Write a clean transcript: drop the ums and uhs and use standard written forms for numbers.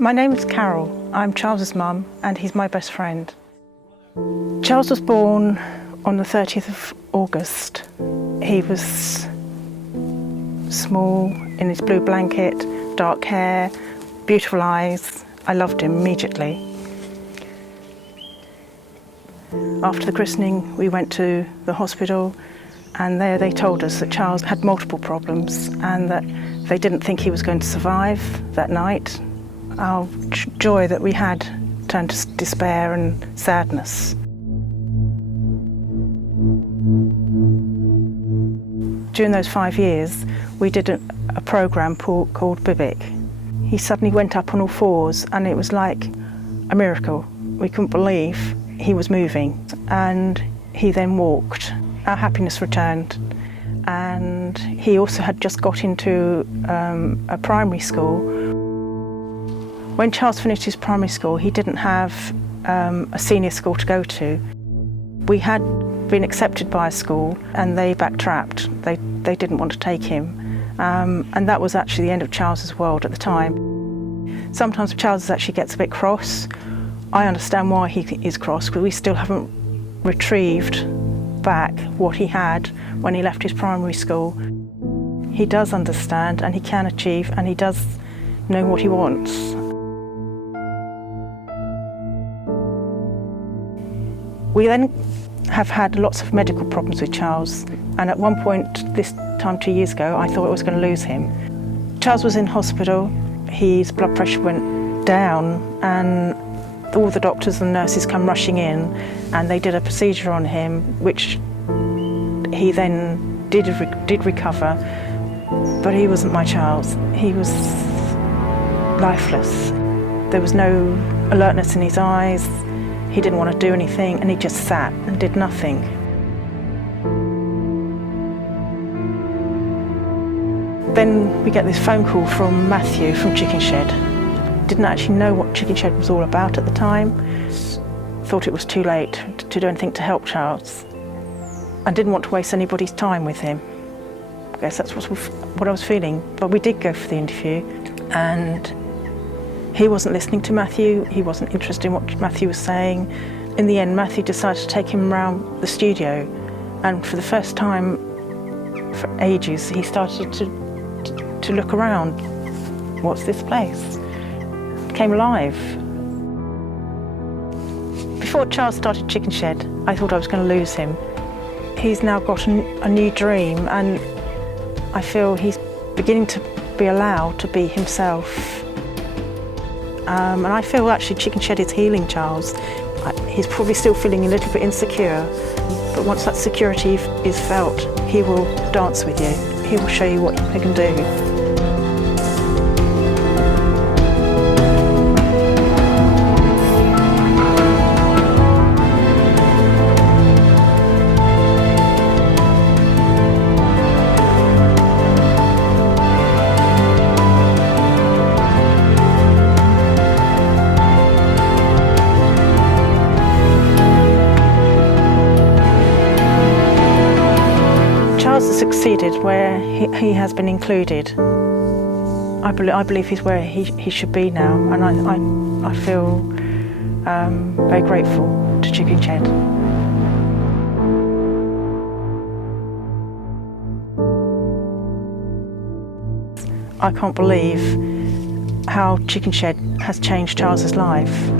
My name is Carol. I'm Charles's mum and he's my best friend. Charles was born on the 30th of August. He was small, in his blue blanket, dark hair, beautiful eyes. I loved him immediately. After the christening, we went to the hospital, and there they told us that Charles had multiple problems and that they didn't think he was going to survive that night. Our joy that we had turned to despair and sadness. During those 5 years, we did a programme called Bibic. He suddenly went up on all fours, and it was like a miracle. We couldn't believe he was moving, and he then walked. Our happiness returned, and he also had just got into a primary school. When Charles finished his primary school, he didn't have a senior school to go to. We had been accepted by a school and they backtracked. They didn't want to take him. And that was actually the end of Charles's world at the time. Sometimes Charles actually gets a bit cross. I understand why he is cross, because we still haven't retrieved back what he had when he left his primary school. He does understand and he can achieve, and he does know what he wants. We then have had lots of medical problems with Charles, and at one point this time 2 years ago I thought I was going to lose him. Charles was in hospital, his blood pressure went down, and all the doctors and nurses come rushing in, and they did a procedure on him, which he then did recover, but he wasn't my Charles. He was lifeless. There was no alertness in his eyes. He didn't want to do anything, and he just sat and did nothing. Then we get this phone call from Matthew from Chickenshed. Didn't actually know what Chickenshed was all about at the time. Thought it was too late to do anything to help Charles, and didn't want to waste anybody's time with him. I guess that's what I was feeling. But we did go for the interview, and he wasn't listening to Matthew. He wasn't interested in what Matthew was saying. In the end, Matthew decided to take him around the studio, and for the first time for ages, he started to look around. What's this place? Came alive. Before Charles started Chickenshed, I thought I was going to lose him. He's now got a new dream, and I feel he's beginning to be allowed to be himself. And I feel actually Chickenshed is healing Charles. He's probably still feeling a little bit insecure, but once that security is felt, he will dance with you. He will show you what he can do. Charles has succeeded where he has been included. I believe he's where he should be now, and I feel very grateful to Chickenshed. I can't believe how Chickenshed has changed Charles's life.